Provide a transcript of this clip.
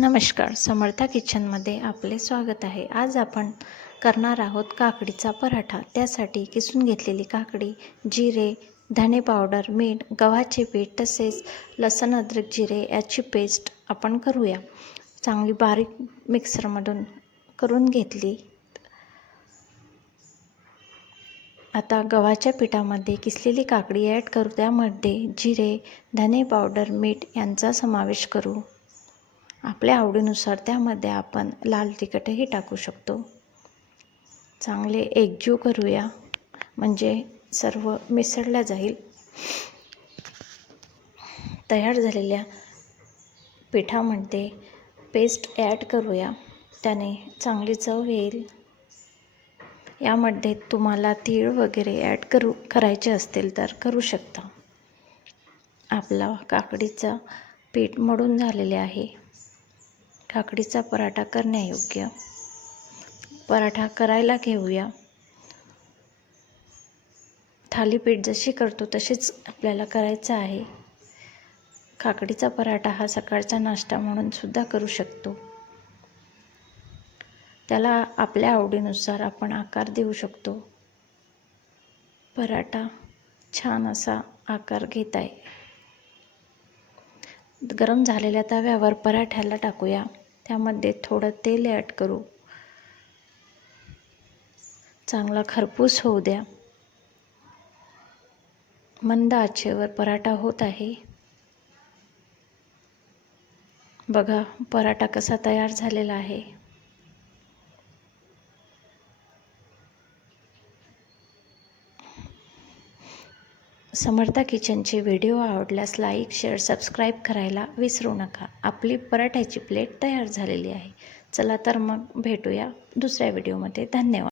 नमस्कार, समर्था किचनमध्ये आपले स्वागत आहे। आज आपण करणार आहोत काकडीचा पराठा। त्यासाठी किसून घेतलेली काकडी, जिरे, धने पावडर, मीठ, गव्हाचे पीठ तसेच लसूण अद्रक जिरे याची पेस्ट आपण करूया। चांगली बारीक मिक्सरमधून करून घेतली। आता गव्हाच्या पिठामध्ये किसलेली काकडी ॲड करू। त्यामध्ये जिरे, धने पावडर, मीठ यांचा समावेश करू। आपल्या आवडीनुसार त्यामध्ये आपण लाल तिखटही टाकू शकतो। चांगले एकजीव करूया म्हणजे सर्व मिसळल्या जाईल। तयार झालेल्या पिठामध्ये पेस्ट ॲड करूया, त्याने चांगली चव येईल। यामध्ये तुम्हाला तीळ वगैरे ॲड करायचे असतील तर करू शकता। आपला काकडीचा पीठ मळून झालेले आहे। काकडीचा पराठा करण्यायोग्य पराठा करायला घेऊया। थालीपीठ जशी करतो तशीच आपल्याला करायचं आहे। काकडीचा पराठा हा सकाळचा नाश्ता म्हणून सुद्धा करू शकतो। त्याला आपल्या आवडीनुसार आपण आकार देऊ शकतो। पराठा छान असा आकार घेत आहे। गरम झालेल्या तव्यावर पराठ्याला टाकूया। त्यामध्ये थोडं तेल ॲड करू। चांगला खरपूस होऊ द्या। मंद आचेवर पराठा होत आहे। बघा पराठा कसा तयार झालेला आहे। समर्था किचनचे व्हिडिओ आवडल्यास लाईक, शेअर, सबस्क्राईब करायला विसरू नका। आपली पराठ्याची प्लेट तयार झालेली आहे। चला तर मग भेटूया दुसऱ्या व्हिडिओमध्ये। धन्यवाद।